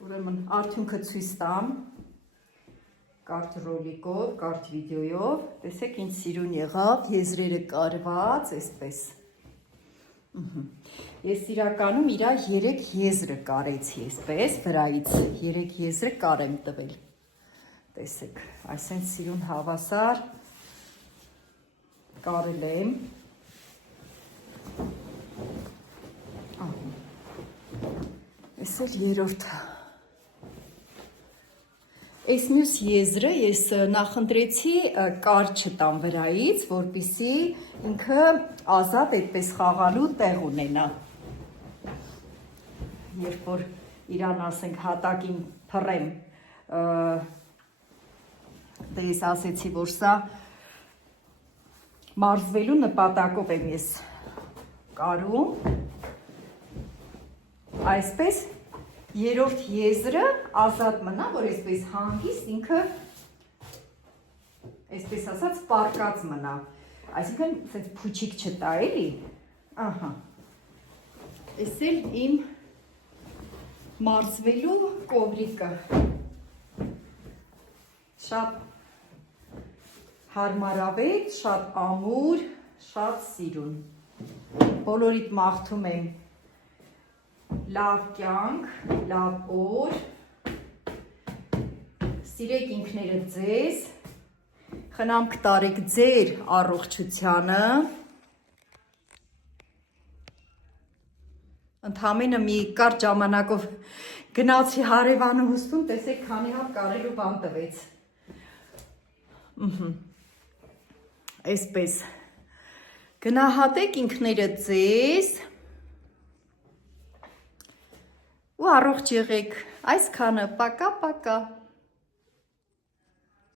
Ուրեմն արդյունքը ցույց տամ կարճ ռոլիկով, կարճ վիդեոյով, տեսեք ինչ սիրուն եղավ, եզրերը կարված, այսպես։ Ես իրականում իրա 3 եզրը կարեցի, այսպես, վրայից 3 եզրը կար եմ տվել։ Տեսեք, այսենց սիրուն հավասար կարել եմ։ Այս էլ երրորդը։ Այս մյուս եզրը ես նախընտրեցի կարճ չտամ վրայից, որպեսզի ինքը ազատ այդպես խաղալու տեղ ունենա։ Երբ որ իրան ասենք հատակին փռեմ, դե ես ասեցի, որ սա մարզվելու նպատակով եմ ես կարում, այսպես երրորդ եզրը ազատ մնա, որ այսպես հանգիստ ինքը, այսպես ասած, պարկած մնա, այսինքն սենց փուչիկ չտա էլի, ահա, այս էլ իմ մարզվելու կովրիկը, շատ հարմարավետ, շատ ամուր, շատ սիրուն, բոլորիդ մաղթում եմ լավ կյանք, լավ օր, սիրեք ինքներդ ձեզ, խնամք տարեք ձեր առողջությանը, ընդամենը մի կարճ ժամանակով գնացի հարևանը հուստում, տեսեք քանի հատ կարելու բան տվեց, այսպես, գնահատեք ինքներդ ձեզ, ու առողջ եղեք, այսքանը, պակա, պակա։